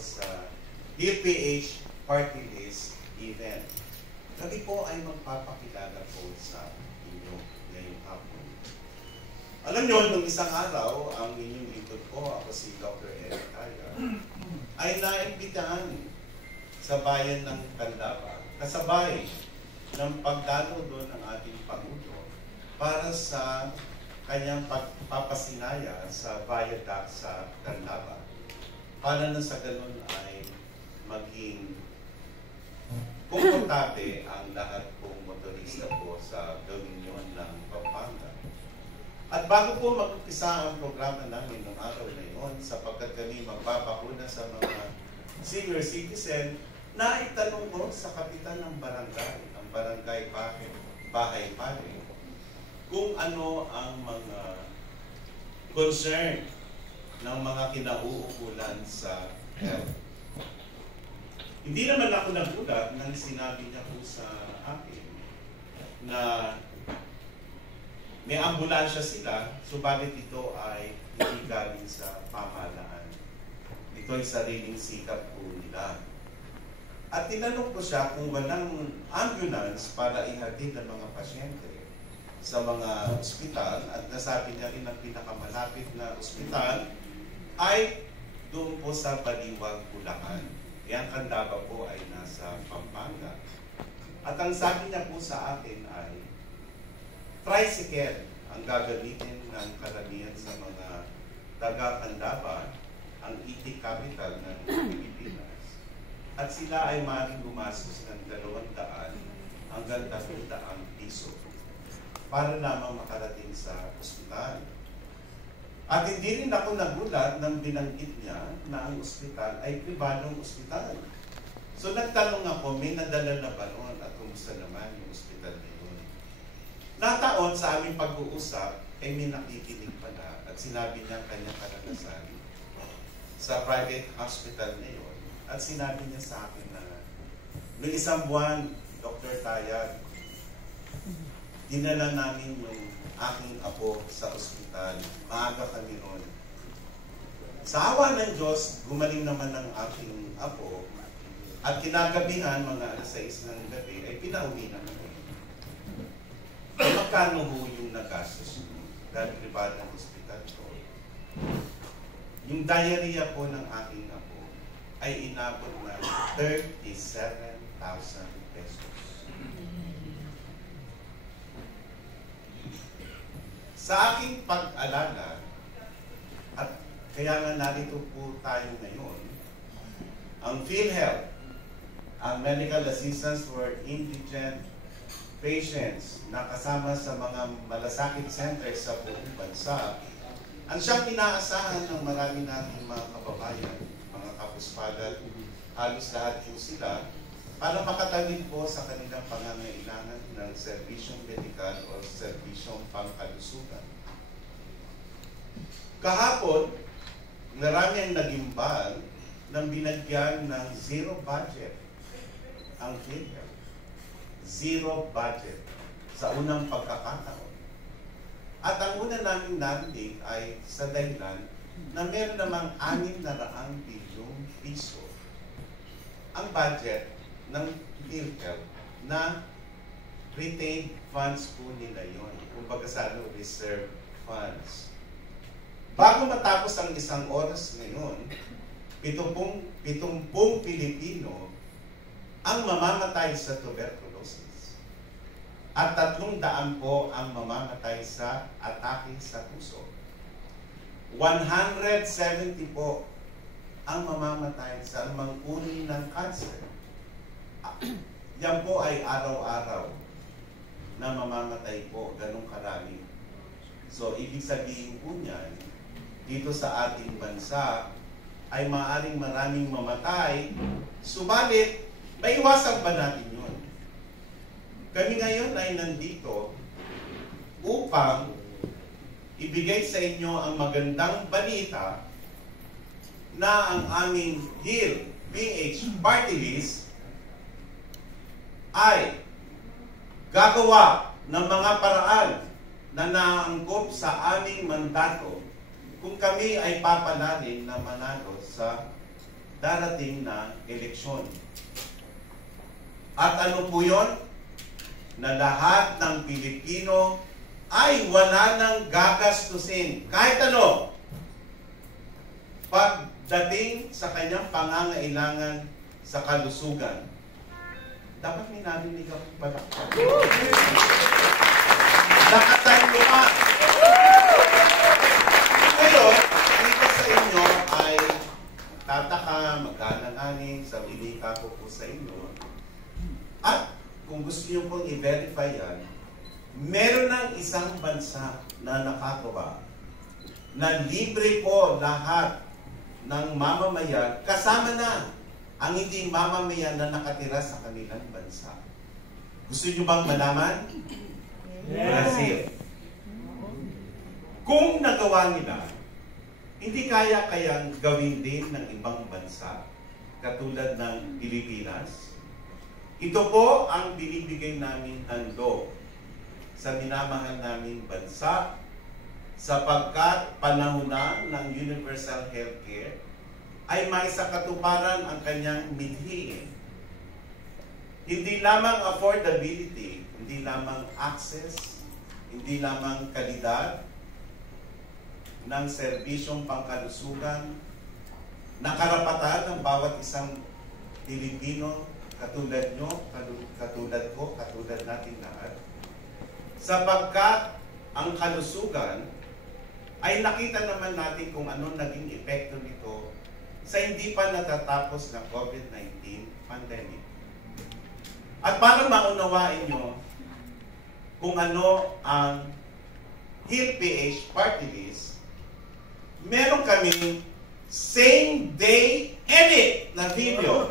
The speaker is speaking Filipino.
sa DPH Party List event. Kami po ay magpapakilala po sa inyo ngayong hapon. Alam nyo, nung isang araw, ang inyong lingkod ko, ako si Dr. Eric Taya, ay naimbitahan sa bayan ng Candaba, kasabay ng pagdalo doon ng ating Pangulo para sa kanyang pagpapasinaya sa viaduct sa Candaba. Para na sa ganun ay maging komportable ang lahat pong motorista po sa Dominion ng Pampanga. At bago po mag-umpisa ang programa namin ng araw na yun, sapagkat kami magbabakuna sa mga senior citizen, naitanong ko sa kapitan ng barangay, ang barangay Bahay-Pare, kung ano ang mga concern ng mga kinauukulan sa health. Hindi naman ako nagulat nang sinabi niya po sa akin na may ambulansya sila, subalit ito ay hindi galing sa pamahalaan. Ito ay sariling sikap po nila. At tinanong ko siya kung walang ambulance para ihatid ang mga pasyente sa mga ospital, at nasabi niya rin ang pinakamalapit na ospital ay doon po sa Baliwag, Bulacan. Ang Candaba po ay nasa Pampanga. At ang sabi niya po sa akin ay tricycle ang gagamitin ng karamihan sa mga taga-Candaba, ang itik capital ng Pilipinas. At sila ay maaaring gumastos ng 200 hanggang 300 piso para lamang makarating sa ospital. At hindi rin ako nagulat nang binanggit niya na ang ospital ay pribadong ospital. So nagtanong ako, may nadala na ba noon at kumusta naman yung ospital na yun? Nataon sa aming pag-uusap, ay may nakikinig pala at sinabi niya kanyang karanasan sa private hospital na yun. At sinabi niya sa akin na noong isang buwan, Dr. Tayag, dinala namin yung aking apo sa ospital. Maaga kami ron. Sa awa ng Diyos, gumaling naman ang aking apo at kinagabihan, mga alas 6 ng gabi, ay pinauwi naman. Magkano ho yung nagastos mo? Dahil privado ng ospital ko. Yung diarrhea po ng aking apo ay inabot na 37,000 pesos. Sa aking pag-alala, at kaya nga narito po tayo ngayon, ang PhilHealth, ang medical assistance for indigent patients na kasama sa mga malasakit centers sa buong bansa, ang siyang inaasahan ng marami nating mga kababayan, mga kapuspalad, halos lahat po sila, para makatawid po sa kanilang pangangailangan ng serbisyong medikal o serbisyong pangkalusugan. Kahapon, marami ang nagimbal ng binagyan ng zero budget ang PhilHealth. Zero budget sa unang pagkakataon. At ang una namin narinig ay sa dahilan na meron namang 600 bilyong piso ang budget ng PhilHealth na retained funds po nila yun. Kumbaga sa reserve funds. Bago matapos ang isang oras ngayon, 70 Pilipino ang mamamatay sa tuberculosis. At 300 po ang mamamatay sa atake sa puso. 170 po ang mamamatay sa anumang uri ng cancer. Yan po ay araw-araw na mamamatay po, ganun karami. So, ibig sabihin po niyan, dito sa ating bansa, ay maaaring maraming mamatay, subalit, maiwasan ba natin yun? Kami ngayon ay nandito upang ibigay sa inyo ang magandang balita na ang aming DPH Party List ay gagawa ng mga paraan na naangkop sa aming mandato kung kami ay papalarin na manalo sa darating na eleksyon. At ano po yun? Na lahat ng Pilipino ay wala nang gagastusin. Kahit ano, pagdating sa kanyang pangangailangan sa kalusugan. Dapat may narinig ako palakpak. Nakatayo ka. Ngayon, dito sa inyo ay tataka, mag-aananganin, sarili ka po sa inyo. At kung gusto niyo pong i-verify yan, meron ng isang bansa na nakagawa na libre po lahat ng mamamayan, kasama na ang hindi mamamayan na nakatira sa kanilang bansa. Gusto niyo bang malaman? Yes. Brazil. Kung nagawa nila, hindi kayang gawin din ng ibang bansa, katulad ng Pilipinas. Ito po ang binibigay namin handog sa minamahal naming bansa sapagkat panahon na ng universal healthcare ay may sa katuparan ang kanyang mithiin. Hindi lamang affordability, hindi lamang access, hindi lamang kalidad ng serbisyong pangkalusugan na karapatan ng bawat isang Pilipino katulad nyo, katulad ko, katulad natin lahat, sapagkat ang kalusugan ay nakita naman natin kung anong naging epekto nito sa hindi pa natatapos na COVID-19 pandemic. At para maunawain nyo kung ano ang HealthPH party list, meron kaming same day edit na video.